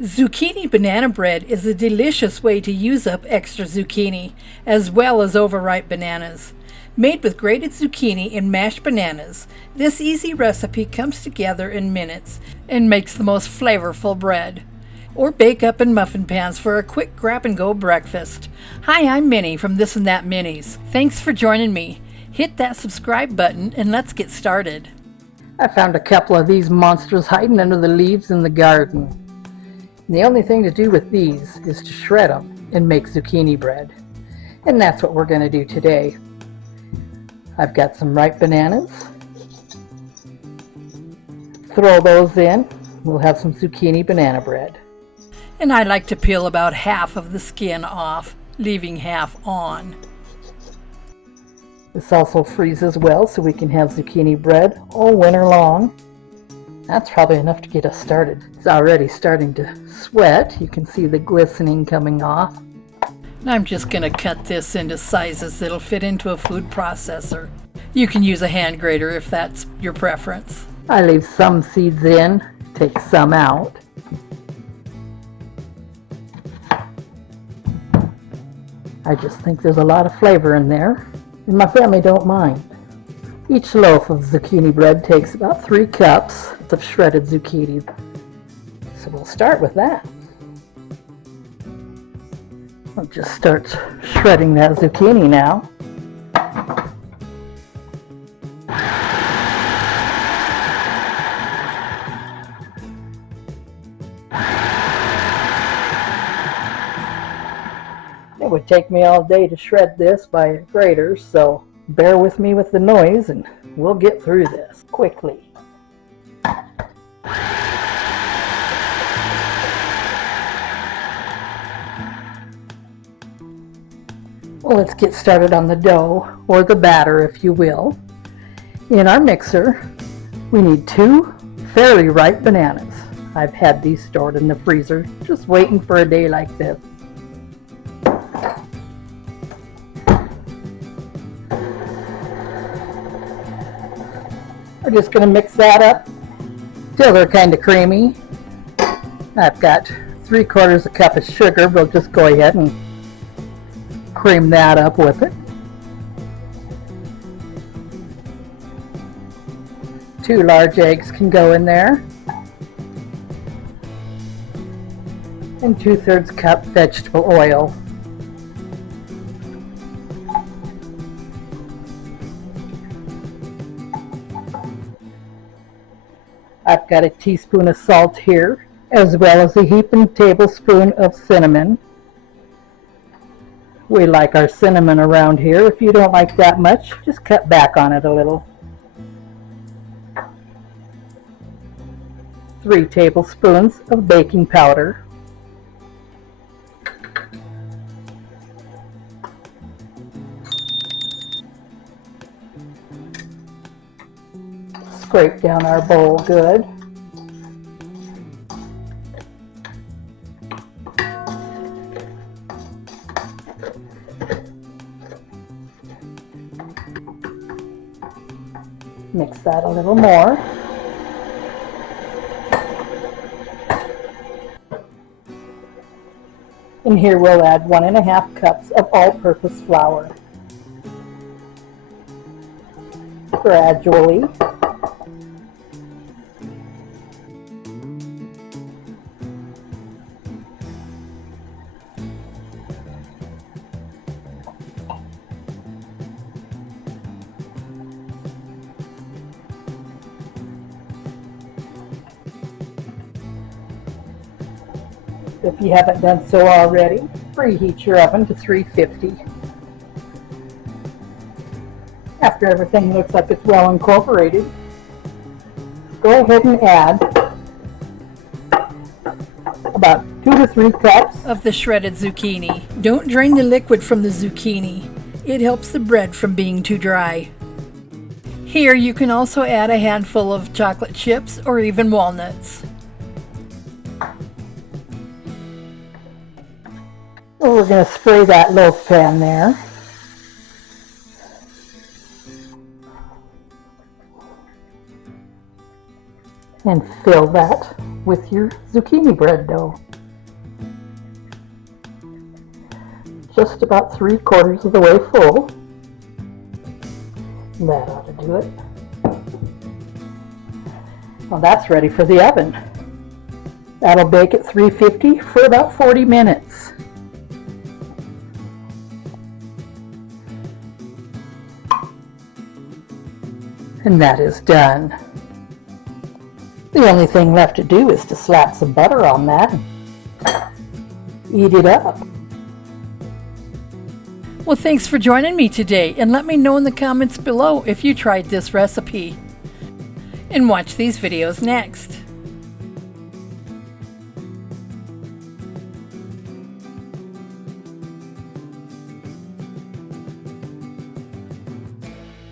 Zucchini banana bread is a delicious way to use up extra zucchini, as well as overripe bananas. Made with grated zucchini and mashed bananas, this easy recipe comes together in minutes and makes the most flavorful bread. Or bake up in muffin pans for a quick grab-and-go breakfast. Hi, I'm Minnie from This and That Minis. Thanks for joining me. Hit that subscribe button and let's get started. I found a couple of these monsters hiding under the leaves in the garden. And the only thing to do with these is to shred them and make zucchini bread. And that's what we're going to do today. I've got some ripe bananas. Throw those in. We'll have some zucchini banana bread. And I like to peel about half of the skin off, leaving half on. This also freezes well so we can have zucchini bread all winter long. That's probably enough to get us started. It's already starting to sweat. You can see the glistening coming off. I'm just going to cut this into sizes that'll fit into a food processor. You can use a hand grater if that's your preference. I leave some seeds in, take some out. I just think there's a lot of flavor in there, and my family don't mind. Each loaf of zucchini bread takes about 3 cups of shredded zucchini. So we'll start with that. I'll just start shredding that zucchini now. It would take me all day to shred this by a grater, so bear with me with the noise and we'll get through this quickly. Well, let's get started on the dough, or the batter if you will. In our mixer, we need 2 fairly ripe bananas. I've had these stored in the freezer, just waiting for a day like this. We're just going to mix that up till they're kind of creamy. I've got 3/4 cup of sugar. We'll just go ahead and cream that up with it. 2 large eggs can go in there. And 2/3 cup vegetable oil. I've got a teaspoon of salt here, as well as a heaping tablespoon of cinnamon. We like our cinnamon around here. If you don't like that much, just cut back on it a little. 3 tablespoons of baking powder. Scrape down our bowl good. Mix that a little more. And here we'll add 1½ cups of all-purpose flour. Gradually. If you haven't done so already, preheat your oven to 350. After everything looks like it's well incorporated, go ahead and add about 2 to 3 cups of the shredded zucchini. Don't drain the liquid from the zucchini. It helps the bread from being too dry. Here you can also add a handful of chocolate chips or even walnuts. Well, we're going to spray that loaf pan there. And fill that with your zucchini bread dough. Just about 3/4 of the way full. That ought to do it. Well, that's ready for the oven. That'll bake at 350 for about 40 minutes. And that is done. The only thing left to do is to slap some butter on that and eat it up. Well, thanks for joining me today, and let me know in the comments below if you tried this recipe. And watch these videos next.